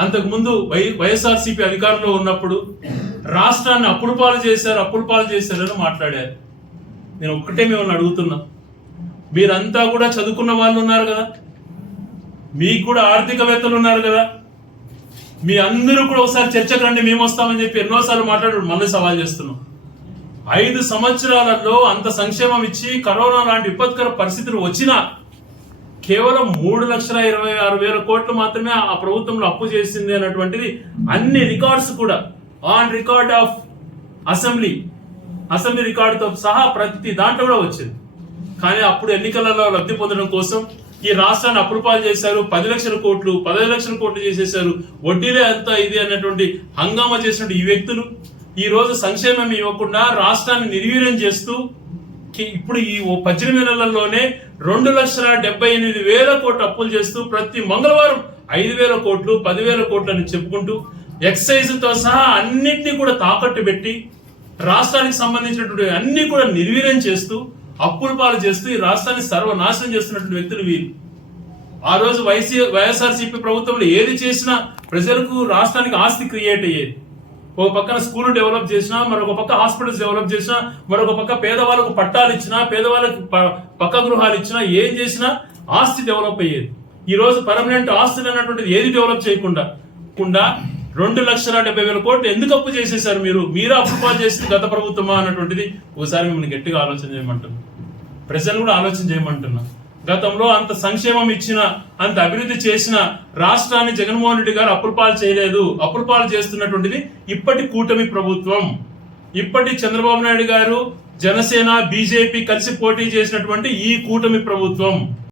అంతకుముందు వైఎస్ఆర్సీపీ అధికారంలో ఉన్నప్పుడు రాష్ట్రాన్ని అప్పుల పాలు చేశారని మాట్లాడారు. నేను ఒక్కటే మిమ్మల్ని అడుగుతున్నా, మీరంతా కూడా చదువుకున్న వాళ్ళు ఉన్నారు కదా, మీకు కూడా ఆర్థికవేత్తలు ఉన్నారు కదా, మీ అందరూ కూడా ఒకసారి చర్చకు రండి, మేము వస్తామని చెప్పి ఎన్నోసార్లు మాట్లాడు మళ్ళీ సవాల్ చేస్తున్నాం. 5 సంవత్సరాలలో అంత సంక్షేమం ఇచ్చి కరోనా లాంటి విపత్కర పరిస్థితులు వచ్చినా కేవలం 3,26,600 కోట్లు మాత్రమే ఆ ప్రభుత్వంలో అప్పు చేసింది అన్నటువంటిది అన్ని రికార్డ్స్ కూడా ఆన్ రికార్డ్ ఆఫ్ అసెంబ్లీ రికార్డుతో సహా ప్రతి దాంట్లో కూడా వచ్చింది. కానీ అప్పుడు ఎన్నికలలో లబ్ధి పొందడం కోసం ఈ రాష్ట్రాన్ని అప్పుల పాలు చేశారు, 10 లక్షల కోట్లు 15 లక్షల కోట్లు చేసేశారు, వడ్డీలే అంతా ఇది అన్నటువంటి హంగామా చేసినటువంటి ఈ వ్యక్తులు ఈ రోజు సంక్షేమం ఇవ్వకుండా రాష్ట్రాన్ని నిర్వీర్యం చేస్తూ ఇప్పుడు ఈ 18 నెలల్లోనే 2,78,000 కోట్లు అప్పులు చేస్తూ ప్రతి మంగళవారం 5,000 కోట్లు 10,000 కోట్లు అని చెప్పుకుంటూ ఎక్సైజ్ తో సహా అన్నింటినీ కూడా తాకట్టు పెట్టి రాష్ట్రానికి సంబంధించినటువంటి అన్ని కూడా నిర్వీర్యం చేస్తూ అప్పుల పాలు చేస్తూ ఈ రాష్ట్రాన్ని సర్వనాశనం చేస్తున్నటువంటి వ్యక్తులు వీరు. ఆ రోజు వైఎస్ఆర్సీపీ ప్రభుత్వంలో ఏది చేసినా ప్రజలకు రాష్ట్రానికి ఆస్తి క్రియేట్ అయ్యేది. ఒక పక్కన స్కూల్ డెవలప్ చేసినా, మరొక పక్క హాస్పిటల్స్ డెవలప్ చేసినా, మరొక పక్క పేదవాళ్ళకు పట్టాలు ఇచ్చినా, పేదవాళ్ళకి పక్క గృహాలు ఇచ్చినా, ఏం చేసినా ఆస్తి డెవలప్ అయ్యేది. ఈ రోజు పర్మనెంట్ ఆస్తులు అన్నటువంటిది ఏది డెవలప్ చేయకుండా 2,70,000 కోట్లు ఎందుకు అప్పు చేసేసారు మీరు అప్పులు చేసింది గత ప్రభుత్వమా అన్నటువంటిది ఒకసారి మిమ్మల్ని గట్టిగా ఆలోచన చేయమంటున్నా, ప్రజలు కూడా ఆలోచన చేయమంటున్నా. గతంలో అంత సంక్షేమం ఇచ్చిన, అంత అభివృద్ధి చేసిన రాష్ట్రాన్ని జగన్మోహన్ రెడ్డి గారు అప్పుల పాలు చేయలేదు. అప్పుల పాలు చేస్తున్నటువంటిది ఇప్పటి కూటమి ప్రభుత్వం, ఇప్పటి చంద్రబాబు నాయుడు గారు, జనసేన, బీజేపీ కలిసి పోటీ చేసినటువంటి ఈ కూటమి ప్రభుత్వం.